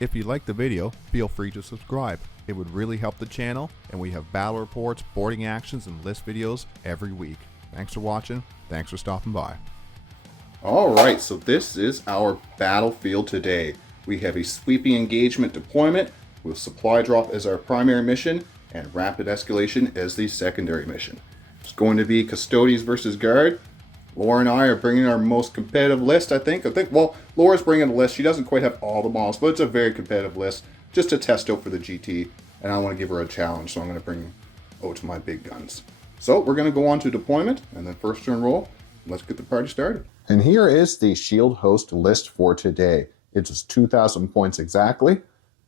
If you liked the video, feel free to subscribe. It would really help the channel, and we have battle reports, boarding actions, and list videos every week. Thanks for watching. Thanks for stopping by. Alright, so this is our battlefield today. We have a sweeping engagement deployment with supply drop as our primary mission and rapid escalation as the secondary mission. It's going to be Custodes versus Guard. Laura and I are bringing our most competitive list, I think. Well, Laura's bringing a list. She doesn't quite have all the models, but it's a very competitive list just to test out for the GT. And I want to give her a challenge, so I'm going to bring out my big guns. So we're going to go on to deployment, and then first turn roll. Let's get the party started. And here is the Shield Host list for today. It's 2,000 points exactly.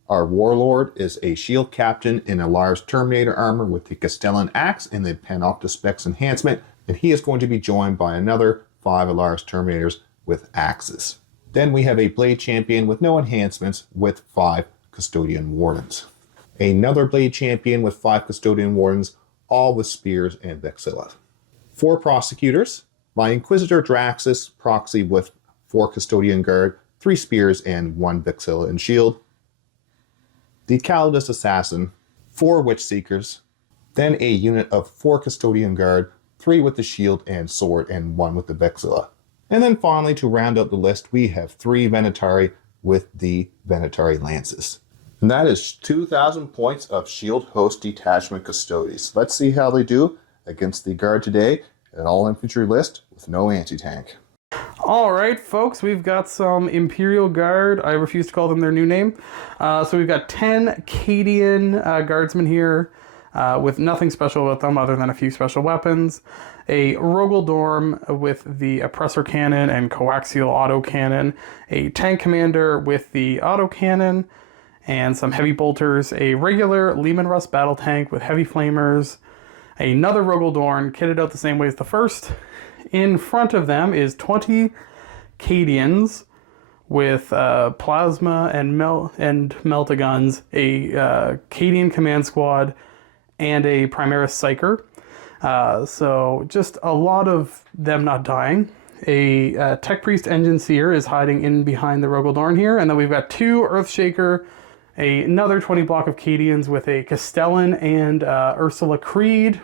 Our Warlord is a Shield Captain in a large Terminator armor with the Castellan Axe and the Panoptic Specs enhancement. And he is going to be joined by another 5 Alaris Terminators with axes. Then we have a Blade Champion with no enhancements with 5 Custodian Wardens. Another Blade Champion with 5 Custodian Wardens, all with spears and vexilla. 4 Prosecutors, my Inquisitor Draxus proxy with 4 Custodian Guard, 3 spears and 1 vexilla and shield. The Custodes Assassin, 4 Witch Seekers, then a unit of 4 Custodian Guard, 3 with the shield and sword, and 1 with the vexilla. And then finally, to round out the list, we have 3 Venatari with the Venatari Lances. And that is 2,000 points of Shield Host Detachment Custodes. Let's see how they do against the Guard today, an all-infantry list with no anti-tank. Alright folks, we've got some Imperial Guard. I refuse to call them their new name. So we've got 10 Cadian guardsmen here. With nothing special about them other than a few special weapons. A Rogaldorm with the Oppressor Cannon and Coaxial Autocannon. A Tank Commander with the Autocannon and some Heavy Bolters. A regular Leman Russ Battle Tank with Heavy Flamers. Another Rogaldorn kitted out the same way as the first. In front of them is 20 Cadians with Plasma and Meltaguns. A Cadian Command Squad and a Primaris Psyker. So just a lot of them not dying. A Tech Priest Engine Seer is hiding in behind the Rogaldorn here. And then we've got 2 Earthshaker, another 20 block of Cadians with a Castellan and Ursula Creed,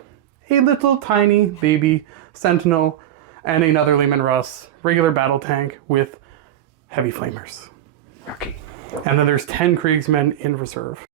a little tiny baby Sentinel, and another Leman Russ regular battle tank with Heavy Flamers. Okay. And then there's 10 Kriegsmen in reserve.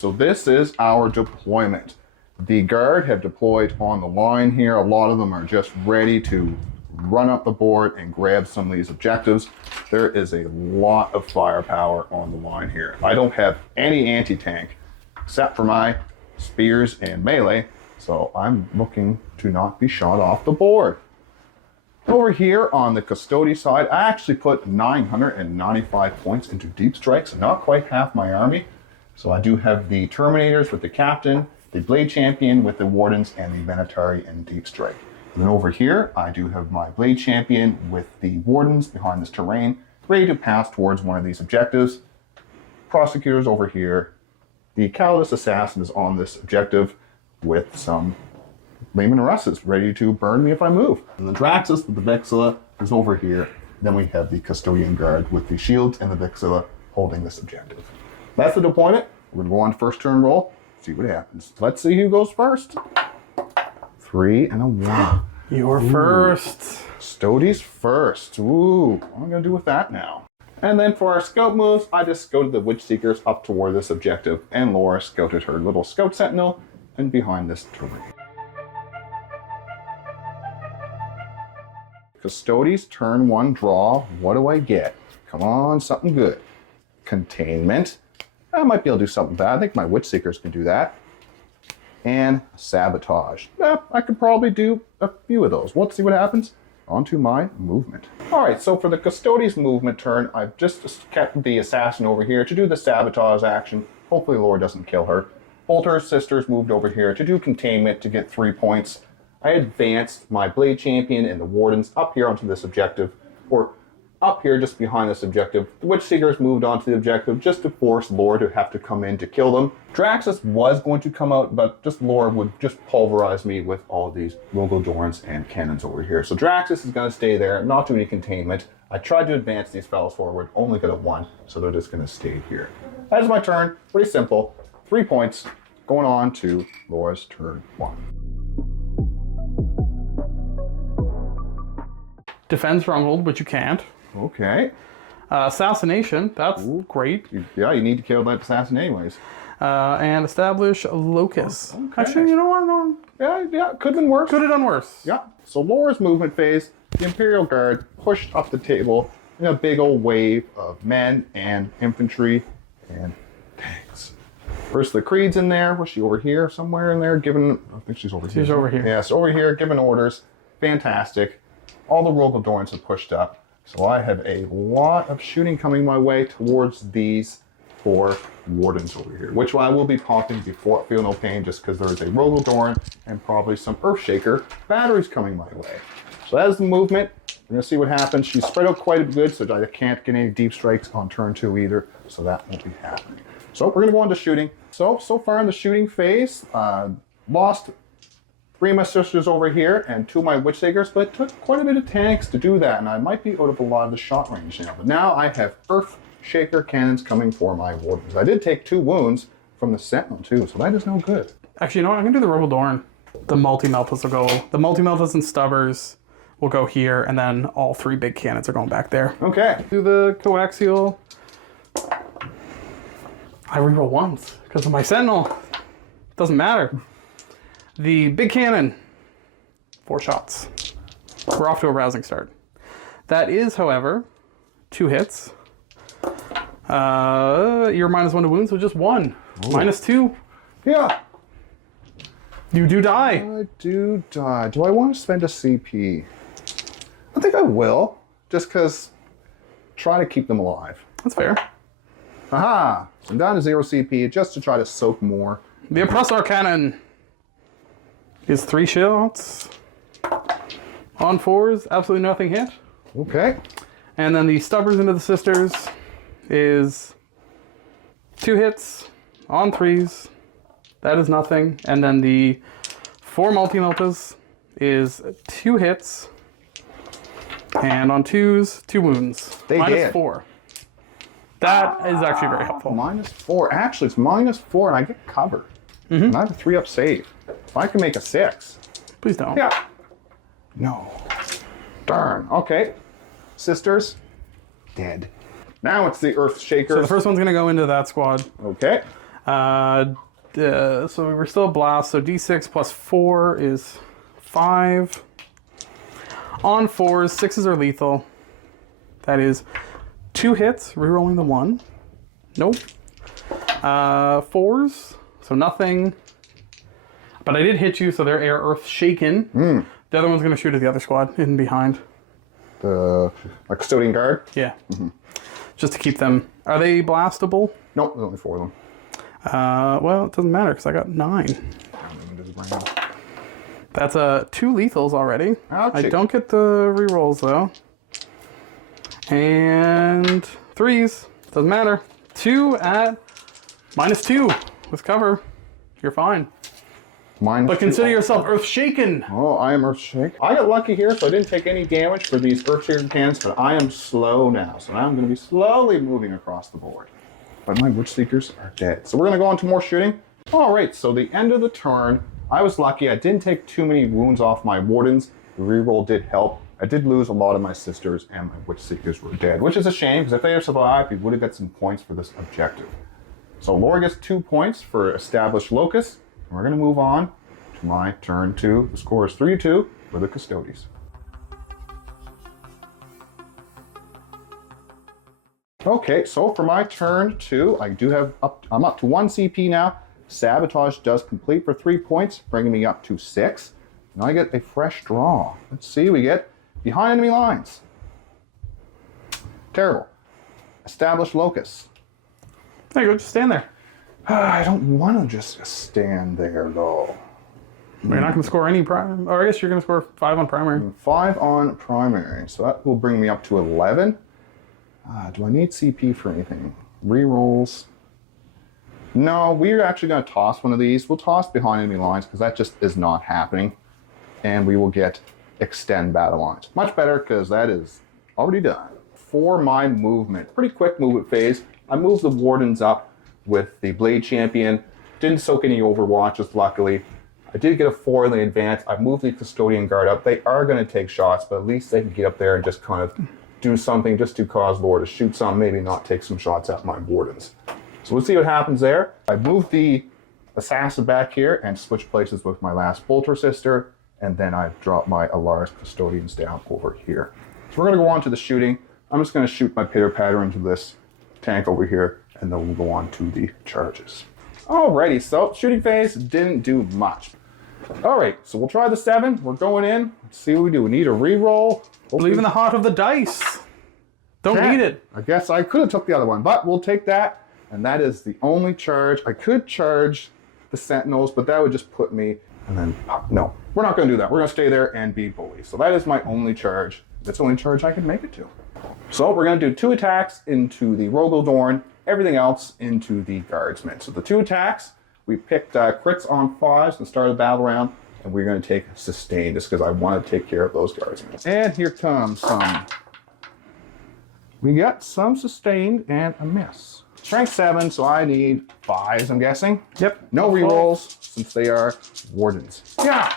So this is our deployment. The Guard have deployed on the line here. A lot of them are just ready to run up the board and grab some of these objectives. There is a lot of firepower on the line here. I don't have any anti-tank except for my spears and melee, so I'm looking to not be shot off the board. Over here on the Custodes side, I actually put 995 points into deep strikes, not quite half my army. So I do have the Terminators with the Captain, the Blade Champion with the Wardens, and the Venatari and Deep Strike. And then over here, I do have my Blade Champion with the Wardens behind this terrain, ready to pass towards one of these objectives. Prosecutors over here. The Custodes Assassin is on this objective with some Leman Russes ready to burn me if I move. And the Draxus with the Vexilla is over here Then we have the Custodian Guard with the shields and the Vixilla holding this objective. That's the deployment. We're going to go on first turn roll, see what happens. Let's see who goes first. 3 and a 1. You're first. Custodes first. Ooh, what am I going to do with that now? And then for our scout moves, I just scouted the Witch Seekers up toward this objective, and Laura scouted her little scout sentinel and behind this turret. Custodes, turn 1, draw. What do I get? Come on, something good. Containment. I might be able to do something bad. I think my Witch Seekers can do that. And sabotage. I could probably do a few of those. Let's see what happens. Onto my movement. All right, so for the Custodes movement turn, I've just kept the assassin over here to do the sabotage action. Hopefully Laura doesn't kill her. Bolter's sisters moved over here to do containment to get 3 points. I advanced my Blade Champion and the Wardens up here onto this objective, or up here just behind this objective. The Witch Seekers moved onto the objective just to force Laura to have to come in to kill them. Draxus was going to come out, but just Laura would just pulverize me with all of these Rogaldorns and cannons over here. So Draxus is going to stay there, not do any containment. I tried to advance these fellows forward, only got a 1, so they're just going to stay here. That is my turn. Pretty simple. 3 points going on to Laura's turn 1. Defend stronghold, which you can't. Okay. Assassination, that's great. Yeah, you need to kill that assassin anyways. And establish locus. Okay. Actually, you know what? No. Yeah, could have been worse. Could have done worse. Yeah. So Laura's movement phase, the Imperial Guard pushed up the table in a big old wave of men and infantry and tanks. First, the Creed's in there. Was she over here? Somewhere in there? Giving, I think she's over here. She's over here. Yes, over here, giving orders. Fantastic. All the Rogaldorns have pushed up. So I have a lot of shooting coming my way towards these 4 Wardens over here, which I will be popping before I feel no pain, just because there is a Rogaldorn and probably some Earthshaker batteries coming my way. So that is the movement. We're going to see what happens. She's spread out quite a bit, so I can't get any deep strikes on turn 2 either, so that won't be happening. So we're going to go on to shooting. So far in the shooting phase, lost 3 of my sisters over here and 2 of my Witch Seekers, but it took quite a bit of tanks to do that, and I might be out of a lot of the shot range now. But now I have Earthshaker cannons coming for my Wardens. I did take 2 wounds from the Sentinel too, so that is no good. Actually, you know what? I'm going to do the Rogaldorn. The multi-meltas will go. The multi-meltas and stubbers will go here, and then all 3 big cannons are going back there. Okay. Do the coaxial. I reroll once because of my Sentinel. Doesn't matter. The big cannon, 4 shots. We're off to a rousing start. That is, however, 2 hits. You're -1 to wounds, so just 1. Ooh. -2. Yeah. You do die. I do die. Do I want to spend a CP? I think I will, just because try to keep them alive. That's fair. Aha! So I'm down to 0 CP just to try to soak more. The Oppressor Cannon is 3 shots. On 4s, absolutely nothing hit. Okay. And then the Stubbers into the Sisters is 2 hits on 3s. That is nothing. And then the 4 multi-meltas is 2 hits. And on 2s, 2 wounds. They did. -4. That is actually very helpful. -4. Actually, it's -4 and I get cover. And I have a 3-up save. If I can make a 6. Please don't. Yeah. No. Darn. Okay. Sisters, dead. Now it's the Earthshakers. So the first one's going to go into that squad. Okay. So we were still blast. So D6 plus 4 is 5. On 4s, 6s are lethal. That is 2 hits, rerolling the 1. Nope. 4s, so nothing. But I did hit you, so they're earth shaken. The other one's going to shoot at the other squad in behind. The Custodian Guard? Yeah. Just to keep them. Are they blastable? Nope, there's only 4 of them. Well, it doesn't matter because I got 9. That's 2 lethals already. Ouchie. I don't get the rerolls though. And 3s. Doesn't matter. 2 at -2 with cover. You're fine. But consider yourself earth-shaken. Oh, I am earth-shaken. I got lucky here, so I didn't take any damage for these earth-shaken cannons, but I am slow now. So now I'm going to be slowly moving across the board. But my Witch Seekers are dead. So we're going to go on to more shooting. All right, so the end of the turn, I was lucky. I didn't take too many wounds off my Wardens. The reroll did help. I did lose a lot of my sisters, and my Witch Seekers were dead, which is a shame, because if they had survived, we would have got some points for this objective. So Laura gets 2 points for Established Locus. And we're going to move on to my turn 2. The score is 3-2 for the Custodes. Okay, so for my turn 2, I'm up to 1 CP now. Sabotage does complete for 3 points, bringing me up to 6. Now I get a fresh draw. Let's see, we get behind enemy lines. Terrible. Established Locus. There you go, just stand there. I don't want to just stand there, though. You're not going to score any primary. Or I guess you're going to score 5 on primary. 5 on primary, so that will bring me up to 11. Do I need CP for anything? Rerolls. No, we're actually going to toss one of these. We'll toss behind enemy lines, because that just is not happening. And we will get extend battle lines. Much better, because that is already done. For my movement, pretty quick movement phase, I moved the Wardens up with the Blade Champion. Didn't soak any overwatches, luckily. I did get a 4 in the advance. I moved the Custodian Guard up. They are going to take shots, but at least they can get up there and just kind of do something just to cause Laura to shoot some, maybe not take some shots at my Wardens. So we'll see what happens there. I moved the Assassin back here and switched places with my last Bolter Sister, and then I dropped my Alaris Custodians down over here. So we're going to go on to the shooting. I'm just going to shoot my Pitter Patter into this tank over here, and then we'll go on to the charges. Alrighty, so shooting phase didn't do much. Alright, so we'll try the 7. We're going in. Let's see what we do. We need a reroll. Believe in the heart of the dice. Don't need it. I guess I could have took the other one, but we'll take that. And that is the only charge. I could charge the Sentinels, but that would just put me, and then, no. We're not going to do that. We're going to stay there and be bullies. So that is my only charge. That's the only charge I can make it to. So we're going to do 2 attacks into the Rogaldorn, everything else into the Guardsmen. So the 2 attacks, we picked crits on 5s at the start of the battle round, and we're going to take sustain just because I want to take care of those Guardsmen. And here comes some. We got some sustained and a miss. Strength 7, so I need 5s, I'm guessing. Yep. No rerolls, since they are Wardens. Yeah!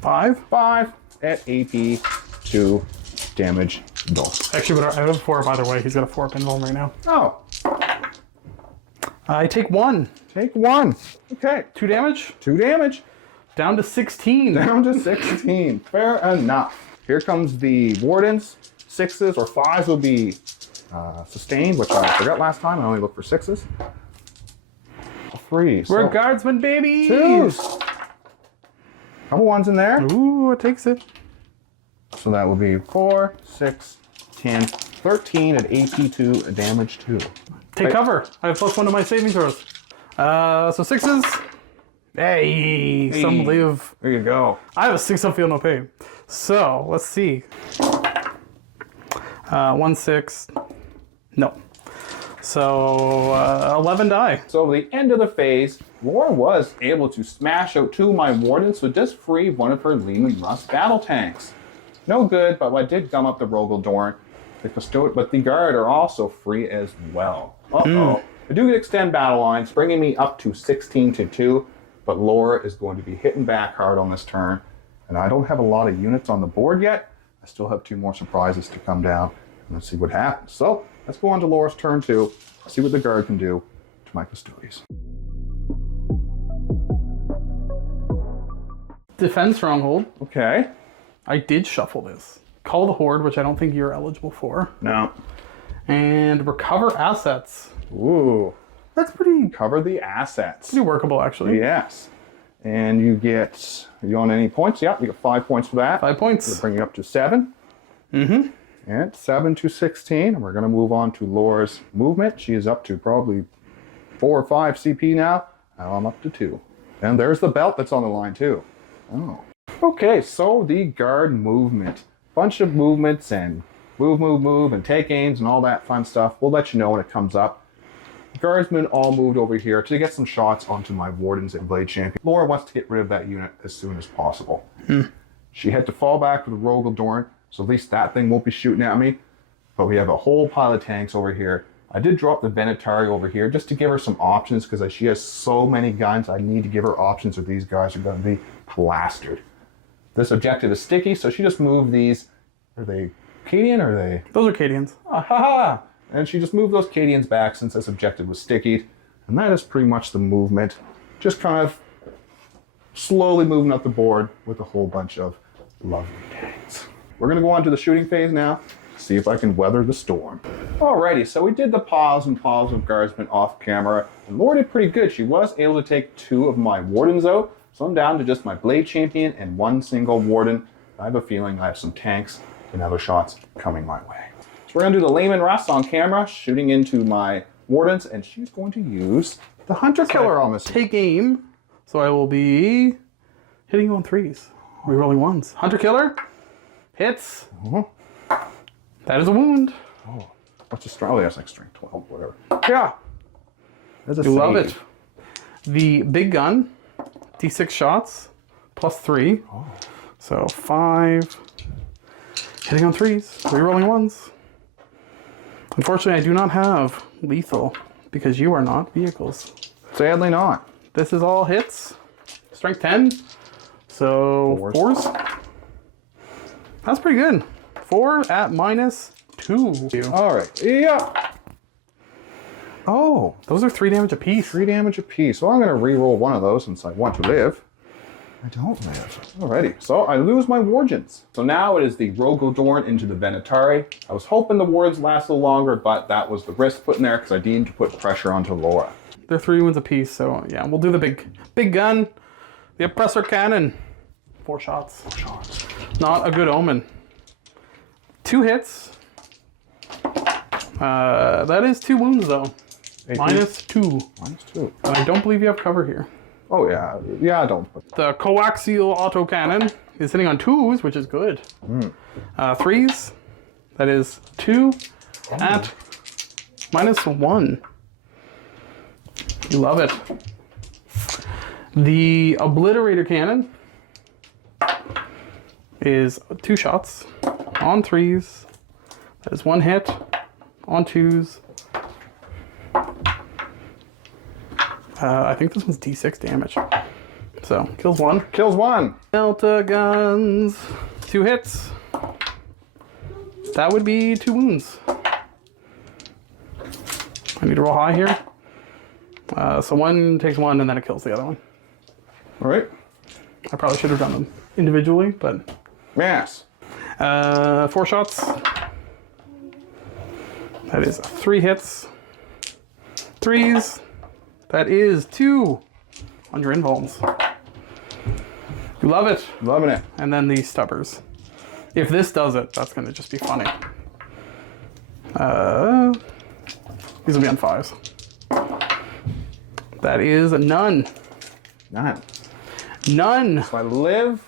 5? 5 at AP, 2 damage. No. Actually, I have a 4, by the way. He's got a 4 pinball right now. Oh. I take 1. Take 1. Okay. 2 damage. 2 damage. Down to 16. Down to 16. Fair enough. Here comes the Wardens. 6s or 5s will be sustained, which I forgot last time. I only looked for 6s. 3. So We're Guardsmen, baby! 2s. Couple 1s in there. Ooh, it takes it. So that will be 4, 6, 10, 13 at AP 2, damage 2. Take cover. I have +1 to my saving throws. So 6s. Hey, some live. There you go. I have a 6 up feel no pain. So let's see. 1, 6. No. So 11 die. So at the end of the phase, Laura was able to smash out 2 of my Wardens, so just free one of her Lehman Russ battle tanks. No good, but I did gum up the Rogaldorn. But the Guard are also free as well. Uh-oh. I do get extend battle lines, bringing me up to 16-2, but Laura is going to be hitting back hard on this turn. And I don't have a lot of units on the board yet. I still have 2 more surprises to come down. And let's see what happens. So let's go on to Laura's turn 2. See what the Guard can do to my Custodes. Defend Stronghold. Okay. I did shuffle this. Call the Horde, which I don't think you're eligible for. No. And recover assets. Ooh. That's pretty Cover the assets. pretty workable, actually. Yes. And you get, are you on any points? Yeah, you get 5 points for that. 5 points. It'll bring you up to 7. Mm-hmm. And 7 to 16. And we're going to move on to Laura's movement. She is up to probably 4 or 5 CP now. Now I'm up to 2. And there's the belt that's on the line too. Oh. Okay, so the Guard movement. Bunch of movements and move, and take aims and all that fun stuff. We'll let you know when it comes up. Guardsmen all moved over here to get some shots onto my Wardens and Blade Champion. Laura wants to get rid of that unit as soon as possible. She had to fall back with the Rogaldorn, so at least that thing won't be shooting at me. But we have a whole pile of tanks over here. I did drop the Venatari over here just to give her some options because she has so many guns. I need to give her options or these guys are going to be plastered. This objective is sticky, so she just moved these. Are they Cadian or are they? Those are Cadians. Aha! And she just moved those Cadians back since this objective was sticky. And that is pretty much the movement. Just kind of slowly moving up the board with a whole bunch of lovely tanks. We're going to go on to the shooting phase now. See if I can weather the storm. Alrighty, so we did the piles and piles of guardsmen off camera. And Laura did pretty good. She was able to take 2 of my wardens out. So I'm down to just my Blade Champion and 1 single warden. I have a feeling I have some tanks and other shots coming my way. So we're going to do the Layman Russ on camera, shooting into my wardens, and she's going to use the Hunter Killer on this. Take aim, so I will be hitting you on 3s. Rerolling 1s. Hunter Killer hits. That is a wound. Oh, what's the strength? Oh, that's like strength 12, whatever. Yeah. That's a You love save. it. The big gun, D6 shots, plus 3. Oh. So 5. Hitting on 3s. Rerolling 1s. Unfortunately, I do not have lethal because you are not vehicles. Sadly not. This is all hits. Strength 10. So 4s. That's pretty good. 4 at -2. All right. Yeah. Oh, Those are 3 damage apiece. 3 damage apiece. So I'm going to re-roll one of those since I want to live. I don't live. Alrighty. So I lose my Wargens. So now it is the Rogaldorn into the Venatari. I was hoping the wards last a little longer, but that was the risk put in there because I needed to put pressure onto Laura. They're 3 wounds apiece, so yeah, we'll do the big gun. The oppressor cannon. 4 shots. 4 shots. Not a good omen. 2 hits. That is 2 wounds though. -2. -2. And I don't believe you have cover here. Oh yeah. Yeah, I don't. The coaxial autocannon is hitting on 2s, which is good. 3s. That is 2 at -1. You love it. The obliterator cannon is 2 shots on 3s. That is 1 hit on 2s. I think this one's D6 damage. So, kills 1. Kills 1. Delta guns. 2 hits. That would be 2 wounds. I need to roll high here. So 1 takes 1 and then it kills the other one. All right. I probably should have done them individually, but... Yes. 4 shots. That is 3 hits. 3s. That is 2 on your invulns. You love it. Loving it. And then the stubbers. If this does it, that's going to just be funny. These will be on 5s. That is none. None. None. So I live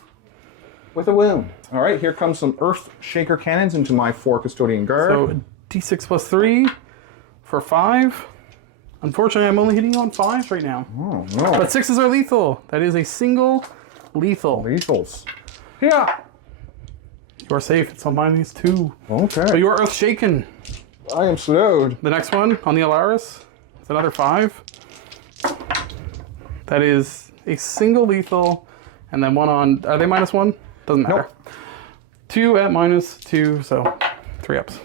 with a wound. All right, here comes some Earth Shaker cannons into my 4 Custodian Guard. So D6 plus 3 for 5. Unfortunately, I'm only hitting you on 5s right now. Oh, no. But 6s are lethal. That is a single lethal. Lethals. Yeah. You are safe. It's on -2. Okay. But you are earth shaken. I am slowed. The next one on the Alaris is another 5. That is a single lethal, and then 1 on. Are they -1? Doesn't matter. Nope. 2 at -2, so 3 ups.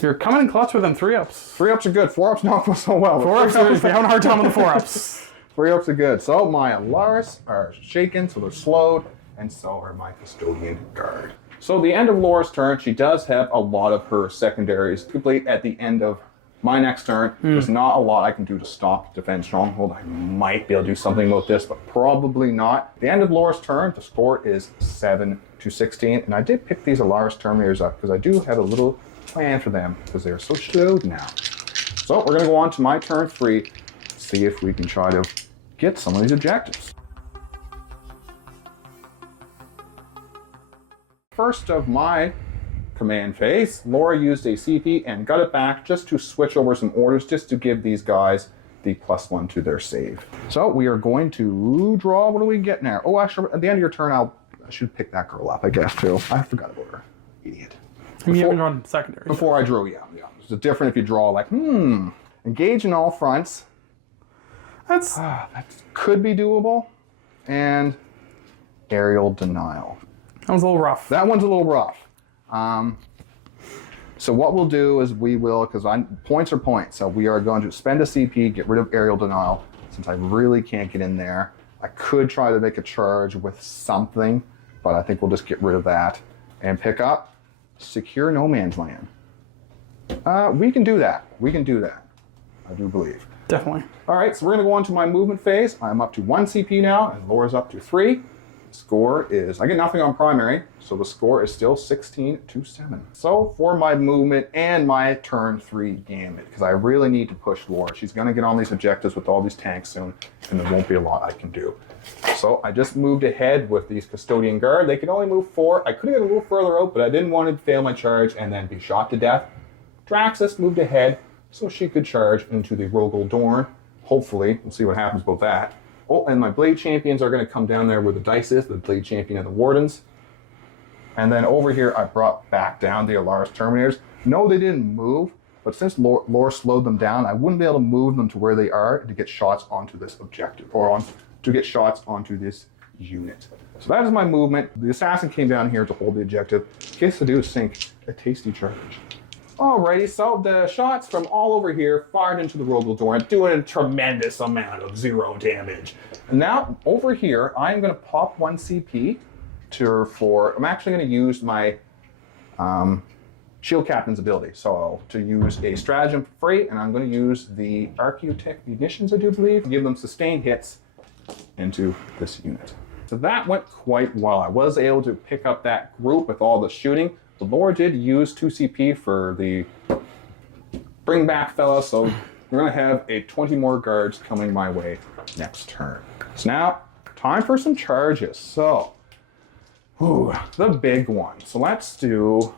You're coming in clutch with them 3 ups. 3 ups are good. 4 ups not so well. 4 ups are you're having a hard time on the 4 ups. 3 ups are good. So my Alaris are shaken, so they're slowed, and so are my Custodian Guard. So the end of Laura's turn, she does have a lot of her secondaries to complete at the end of my next turn. There's not a lot I can do to stop Defend Stronghold. I might be able to do something about this, but probably not. The end of Laura's turn, the score is 7-16, and I did pick these Alaris Terminators up because I do have a little plan for them because they're so slowed now. So we're going to go on to my turn 3, see if we can try to get some of these objectives. First of my command phase, Laura used a CP and got it back just to switch over some orders, just to give these guys the +1 to their save. So we are going to draw. What do we get now? Oh, actually, at the end of your turn, I should pick that girl up, I guess, too. I forgot about her. Idiot. You haven't drawn secondary. Before I drew, yeah. It's different if you draw like, engage in all fronts. That could be doable. And aerial denial. That was a little rough. That one's a little rough. So what we'll do is we will, because points are points, so we are going to spend a CP, get rid of aerial denial, since I really can't get in there. I could try to make a charge with something, but I think we'll just get rid of that and pick up secure no man's land. We can do that. We can do that. I do believe. Definitely. All right, so we're going to go on to my movement phase. I'm up to 1 CP now, and Laura's up to 3. Score is, I get nothing on primary, so the score is still 16-7. So for my movement and my turn 3 gambit, because I really need to push Laura. She's going to get on these objectives with all these tanks soon, and there won't be a lot I can do. So I just moved ahead with these Custodian Guard. They can only move 4. I could have got a little further out, but I didn't want to fail my charge and then be shot to death. Draxus moved ahead so she could charge into the Rogel Dorn. Hopefully, we'll see what happens about that. Oh, and my Blade Champions are going to come down there where the dice is, the Blade Champion and the Wardens. And then over here, I brought back down the Alaris Terminators. No, they didn't move, but since Laura slowed them down, I wouldn't be able to move them to where they are to get shots onto this objective, or to get shots onto this unit. So that is my movement. The Assassin came down here to hold the objective. In case I do sink a tasty charge. Alrighty, so the shots from all over here fired into the Rogel Dorn, doing a tremendous amount of 0 damage. And now, over here, I'm going to pop 1 CP I'm actually going to use my Shield Captain's ability. So, to use a stratagem for free, and I'm going to use the Archaeotech Munitions, I do believe, give them sustained hits into this unit. So that went quite well. I was able to pick up that group with all the shooting. The Laura did use 2 CP for the bring back fella, so we're going to have 20 more guards coming my way next turn. So now, time for some charges. So, the big one. So let's do...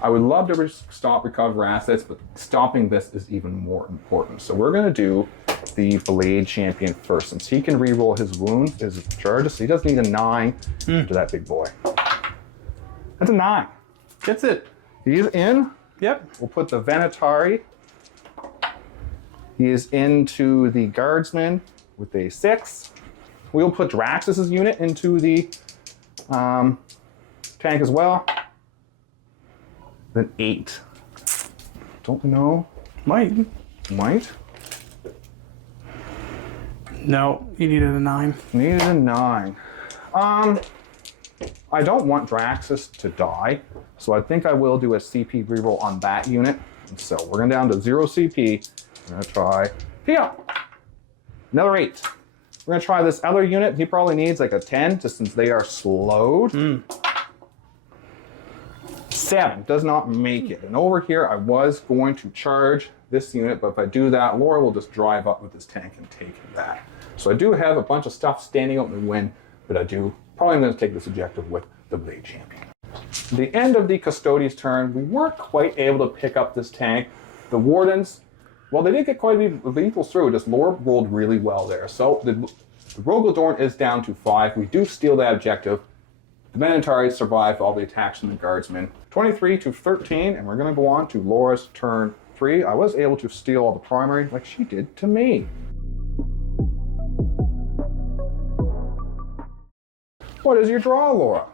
I would love to stop recover assets, but stopping this is even more important. So we're going to do the Blade Champion first, since he can reroll his wounds, his charges, so he doesn't need a 9 to that big boy. That's a 9. Gets it. He's in. Yep. We'll put the Venatari. He is into the Guardsman with a 6. We'll put Draxus' unit into the tank as well. Then 8. Don't know. Might. No, you needed a 9. Needed a 9. I don't want Draxus to die, so I think I will do a CP reroll on that unit. So we're going down to 0 CP. We're going to try here. Another 8. We're going to try this other unit. He probably needs like a 10, just since they are slowed. 7 does not make it. And over here, I was going to charge this unit, but if I do that, Laura will just drive up with this tank and take that. So I do have a bunch of stuff standing out in the wind, but I do probably going to take this objective with the Blade Champion. The end of the Custodes turn, we weren't quite able to pick up this tank. The Wardens, well, they did get quite a bit of lethal through, just Laura rolled really well there. So the Rogel Dorn is down to 5. We do steal that objective. The Venatari survive all the attacks from the Guardsmen. 23-13, and we're going to go on to Laura's turn 3. I was able to steal all the primary like she did to me. What is your draw, Laura?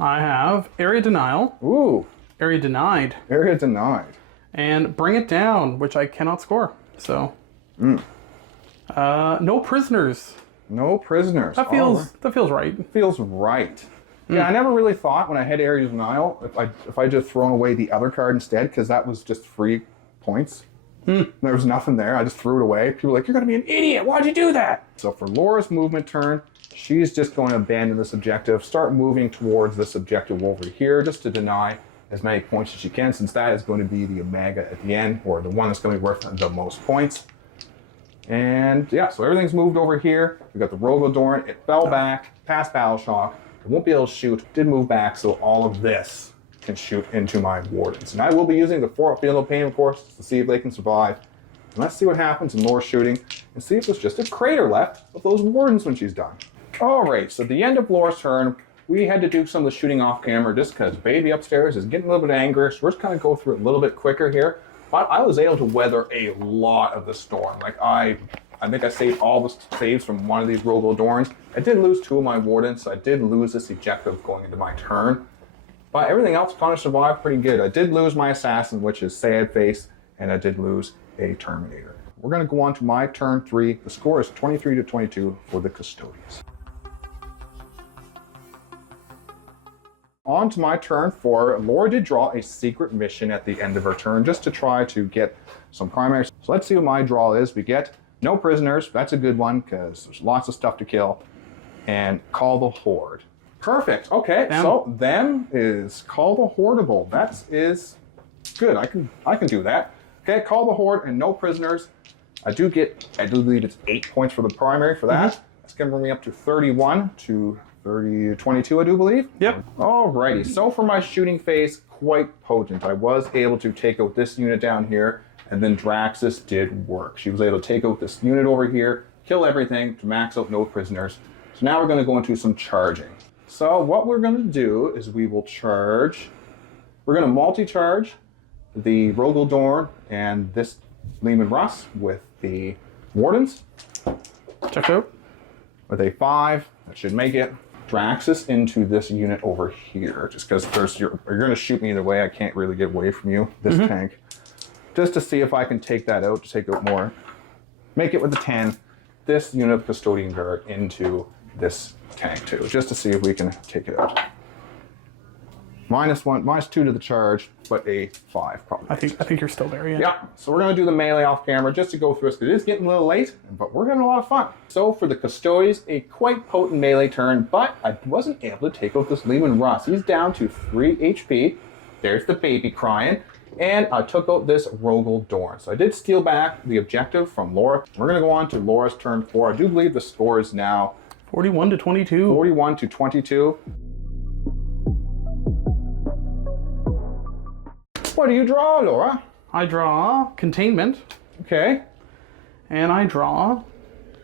I have Area Denial. Ooh. Area Denied. Area Denied. And Bring It Down, which I cannot score. So. No prisoners. No prisoners. That feels right. Feels right. Yeah, I never really thought when I had Area Denial if I just thrown away the other card instead, because that was just free points. There was nothing there. I just threw it away. People were like, "You're going to be an idiot. Why'd you do that?" So for Laura's movement turn, she's just going to abandon this objective, start moving towards this objective over here, just to deny as many points as she can, since that is going to be the Omega at the end, or the one that's going to be worth the most points. And yeah, so everything's moved over here. We got the Rogel Dorn. It fell back, past Battle Shock. It won't be able to shoot. Did move back, so all of this can shoot into my wardens. And I will be using the field of pain, of course, to see if they can survive. And let's see what happens in Laura's shooting and see if there's just a crater left of those wardens when she's done. All right, so at the end of Laura's turn, we had to do some of the shooting off camera just because baby upstairs is getting a little bit angry. So we're just going to go through it a little bit quicker here. But I was able to weather a lot of the storm. Like I think I saved all the saves from one of these Rogel Dorns. I did lose 2 of my wardens, so I did lose this objective going into my turn. But everything else kind of survived pretty good. I did lose my assassin, which is Sad Face, and I did lose a Terminator. We're going to go on to my turn 3. The score is 23-22 for the Custodes. On to my turn 4. Laura did draw a secret mission at the end of her turn just to try to get some primaries. So let's see what my draw is. We get no prisoners. That's a good one because there's lots of stuff to kill. And call the Horde. Perfect. Okay, so them is call the Hordeable. That is good. I can do that. Okay, call the Horde and no prisoners. I do believe it's 8 points for the primary for that. That's going to bring me up to 31 to 22, I do believe. Yep. Alrighty, so for my shooting phase, quite potent. I was able to take out this unit down here, and then Draxus did work. She was able to take out this unit over here, kill everything, to max out no prisoners. So now we're going to go into some charging. So what we're going to do is we will charge, we're going to multi-charge the Rogel Dorn and this Leman Russ with the Wardens. Check out. With a 5, that should make it. Draxus into this unit over here, just because you're going to shoot me either way. I can't really get away from you, this tank. Just to see if I can take that out, to take out more. Make it with the 10. This unit of Custodian Guard into this tank too, just to see if we can take it out. -1, -2 to the charge, but a 5 probably. I think you're still there, yeah. Yeah, so we're going to do the melee off camera just to go through this, because it is getting a little late, but we're having a lot of fun. So for the Custodes, a quite potent melee turn, but I wasn't able to take out this Leman Russ. He's down to 3 HP. There's the baby crying. And I took out this Rogel Dorn. So I did steal back the objective from Laura. We're going to go on to Laura's turn 4. I do believe the score is now 41-22. 41-22. What do you draw, Laura? I draw Containment. Okay. And I draw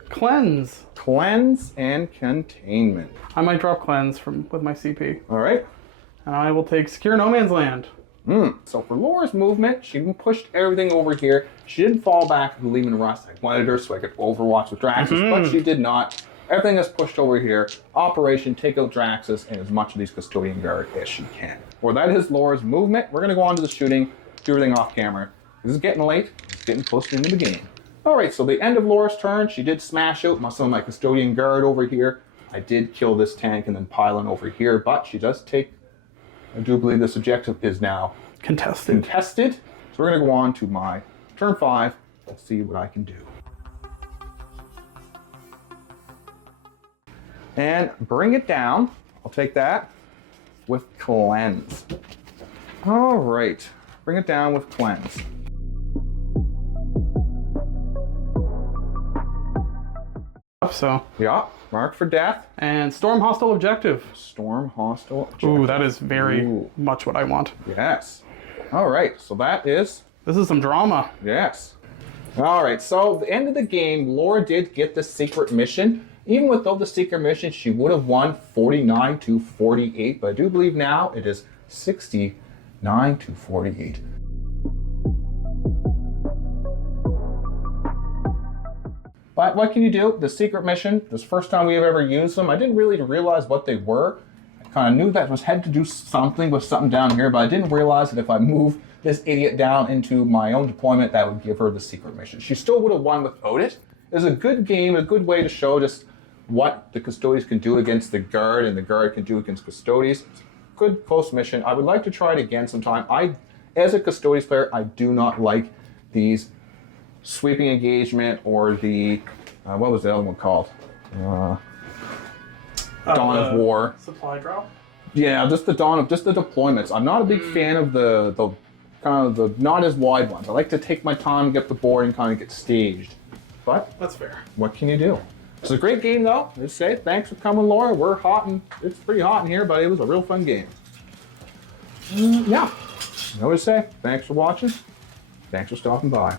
Cleanse. Cleanse and Containment. I might drop Cleanse with my CP. All right. And I will take Secure No Man's Land. So for Laura's movement, she pushed everything over here. She didn't fall back to Leman Russ. I wanted her so I could overwatch with Draxus, but she did not. Everything is pushed over here. Operation take out Draxus and as much of these Custodian Guard as she can. Well, that is Laura's movement. We're going to go on to the shooting, do everything off camera. This is getting late. It's getting close to the end of the game. All right, so the end of Laura's turn, she did smash out some of my Custodian Guard over here. I did kill this tank and then pylon over here, but she does take, I do believe this objective is now Contested. So we're going to go on to my turn 5 and see what I can do. And bring it down. I'll take that with Cleanse. All right, bring it down with Cleanse. So. Yeah, mark for death. And Storm Hostile Objective. Storm Hostile Objective. Ooh, that is very much what I want. Yes. All right, so that is... This is some drama. Yes. All right, so at the end of the game, Laura did get the secret mission. Even without the secret mission, she would have won 49-48, but I do believe now it is 69-48. But what can you do? The secret mission, this first time we have ever used them, I didn't really realize what they were. I kind of knew that I had to do something with something down here, but I didn't realize that if I move this idiot down into my own deployment, that would give her the secret mission. She still would have won without it. It was a good game, a good way to show just what the Custodes can do against the Guard and the Guard can do against Custodes. It's a good close mission. I would like to try it again sometime. As a Custodes player, I do not like these sweeping engagement or the, what was the other one called? Dawn of War. Supply drop? Yeah, just the deployments. I'm not a big fan of the kind of the not as wide ones. I like to take my time, get the board, and kind of get staged. But that's fair. What can you do? It's a great game, though. Let's say thanks for coming, Laura. We're hot and it's pretty hot in here, but it was a real fun game. Yeah. I always say thanks for watching. Thanks for stopping by.